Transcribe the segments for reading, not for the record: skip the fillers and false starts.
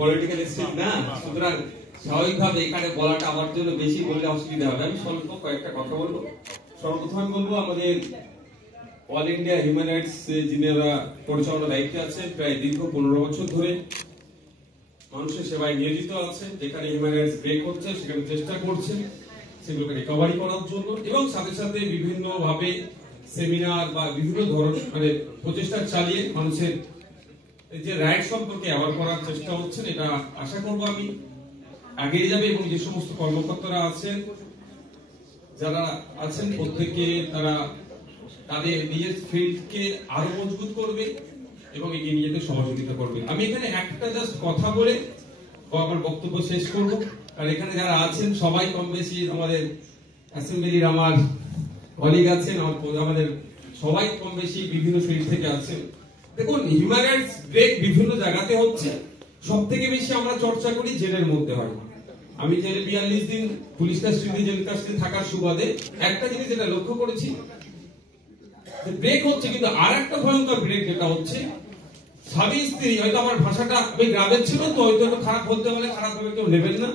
Political state না, সুতরাং স্বাভাবিকভাবে এখানে বলাটা আমার জন্য বেশি বললে অসুবিধা হবে। আমি স্বল্প কয়েকটা কথা বলবো। সর্বপ্রথম বলবো, আমাদের অল ইন্ডিয়া হিউম্যান রাইটস যিনারা পরিচালনার দায়িত্বে আছেন, প্রায় দীর্ঘ 15 বছর ধরে মানুষের সেবায় নিয়োজিত আছেন। যেখানে হিউম্যান রাইটস ব্রেক হচ্ছে সেখানে চেষ্টা করছেন সেগুলোকে রিকভারি করার জন্য, এবং সাথে সাথে বিভিন্ন ভাবে সেমিনার বা বিভিন্ন ধরনের প্রচেষ্টা চালিয়ে মানুষের যে রাইট সম্পর্কে অ্যাওয়ার করার চেষ্টা হচ্ছে। এটা আশা করবো আমি এগিয়ে যাবে, এবং যে সমস্ত কর্মকর্তারা আছেন যারা আছেন প্রত্যেকে তারা তাদের নিজের ফিল্ডকে আরো মজবুত করবে এবং এগিয়ে নিজেদের সহযোগিতা করবে। আমি এখানে একটা জাস্ট কথা বলে আমার বক্তব্য শেষ করব। আর এখানে যারা আছেন সবাই কম বেশি আমাদের অ্যাসেম্বলির আমার কলিগ আছেন, আমাদের সবাই কম বেশি বিভিন্ন ফিল্ড থেকে আছেন। দেখুন, হিউম্যান রাইটস ব্রেক বিভিন্ন জায়গাতে হচ্ছে। সব থেকে বেশি আমরা চর্চা করি জেলের মধ্যে হয়। আমি জেলে 42 দিন পুলিশ কাস্টডি জেল কাস্টডি থাকার সুবাদে একটা জিনিস যেটা লক্ষ্য করেছি, ব্রেক হচ্ছে, কিন্তু আর একটা ভয়ঙ্কর ব্রেক যেটা হচ্ছে স্বামী স্ত্রী, হয়তো আমার ভাষাটা আমি গ্রামের ছিল তো হয়তো খারাপ বলতে হলে খারাপ ভাবে কেউ নেবেন না,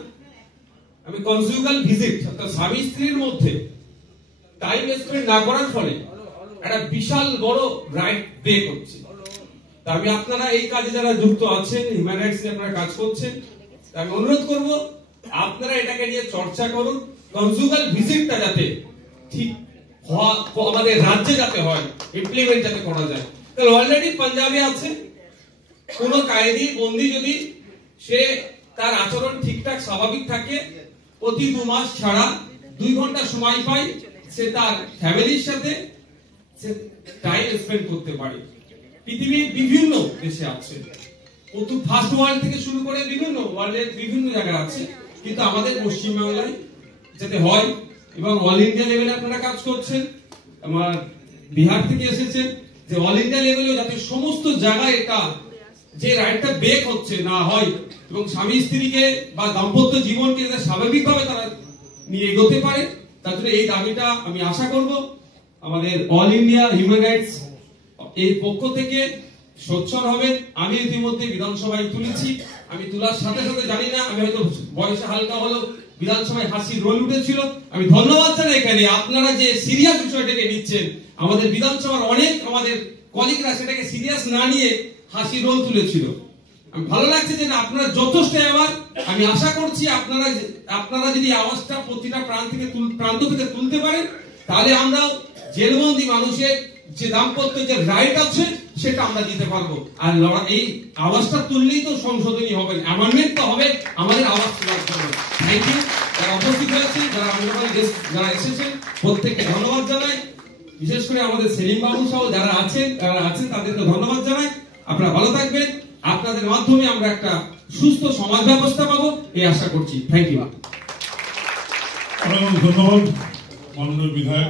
আমি কনজুগাল ভিজিট অর্থাৎ স্বামী স্ত্রীর মধ্যে টাইম স্পেন্ড না করার ফলে একটা বিশাল বড় রাইট ব্রেক হচ্ছে। আমি আপনারা এই কাজে যারা যুক্ত আছেন, হিউম্যান রাইটস নিয়ে আপনারা কাজ করছেন, আমি অনুরোধ করব আপনারা এটাকে নিয়ে চর্চা করুন। কনজুগাল ভিজিটটা যাতে ঠিক আমাদের রাজ্যে যাতে হয়, ইমপ্লিমেন্ট যাতে করা যায়। তাহলে অলরেডি পাঞ্জাবে আছে, কোন কায়েদি বন্দী যদি সে তার আচরণ ঠিকঠাক স্বাভাবিক থাকে, প্রতি 2 মাস ছাড়া 2 ঘন্টা সময় পায়, সে তার ফ্যামিলির সাথে সে টাইম স্পেন্ড করতে পারে। পৃথিবীর বিভিন্ন দেশে আছে, ফার্স্ট ওয়ার্ল্ড থেকে শুরু করে বিভিন্ন ওয়ার্ল্ডের বিভিন্ন জায়গায় আছে, কিন্তু আমাদের পশ্চিমবাংলায় যাতে হয়, এবং অল ইন্ডিয়া লেভেলে আপনারা কাজ করছেন। আমার বিহার থেকে এসেছেন, যে অল ইন্ডিয়া লেভেলেও যাতে সমস্ত জায়গায় এটা যে রাইটটা ব্রেক হচ্ছে না হয়, এবং স্বামী স্ত্রীকে বা দাম্পত্য জীবনকে যাতে স্বাভাবিকভাবে তারা নিয়ে এগোতে পারে, তার জন্য এই দাবিটা আমি আশা করব আমাদের অল ইন্ডিয়া হিউম্যান রাইটস এই পক্ষ থেকে সোচ্চার হবে। আমি ইতিমধ্যে বিধানসভায় তুলেছি, আমি তোলার সাথে সাথে জানি না, আমি হয়তো বয়সে হালকা হলো বিধানসভায় হাসির রোল উঠেছিল। আমি ধন্যবাদ জানাই এখানে আপনারা যে সিরিয়াস বিষয়টাকে নিচ্ছেন। আমাদের বিধানসভার অনেক আমাদের কলিগরা সেটাকে সিরিয়াস না নিয়ে হাসির রোল তুলেছিল। আমি ভালো লাগছে যে না, আপনারা যথেষ্ট আবার আমি আশা করছি আপনারা যদি আওয়াজটা প্রতিটা প্রান্ত থেকে তুলতে পারেন, তাহলে আমরা জেলবন্দি মানুষের যে দাম্পত্য যে রাইট আছে সেটা আমরা দিতে পারবো। আর এই আওয়াজটা তুললেই তো সংশোধনী হবে, অ্যামেন্ডমেন্ট তো হবে আমাদের আওয়াজ তোলার জন্য। থ্যাংক ইউ যারা উপস্থিত হয়েছেন, যারা এসেছেন প্রত্যেককে ধন্যবাদ জানাই। বিশেষ করে আমাদের সেলিম বাবু সহ যারা আছেন তাদেরকে ধন্যবাদ জানাই। আপনারা ভালো থাকবেন, আপনাদের মাধ্যমে আমরা একটা সুস্থ সমাজ ব্যবস্থা পাবো এই আশা করছি। Thank you. ধন্যবাদ মাননীয় বিধায়ক।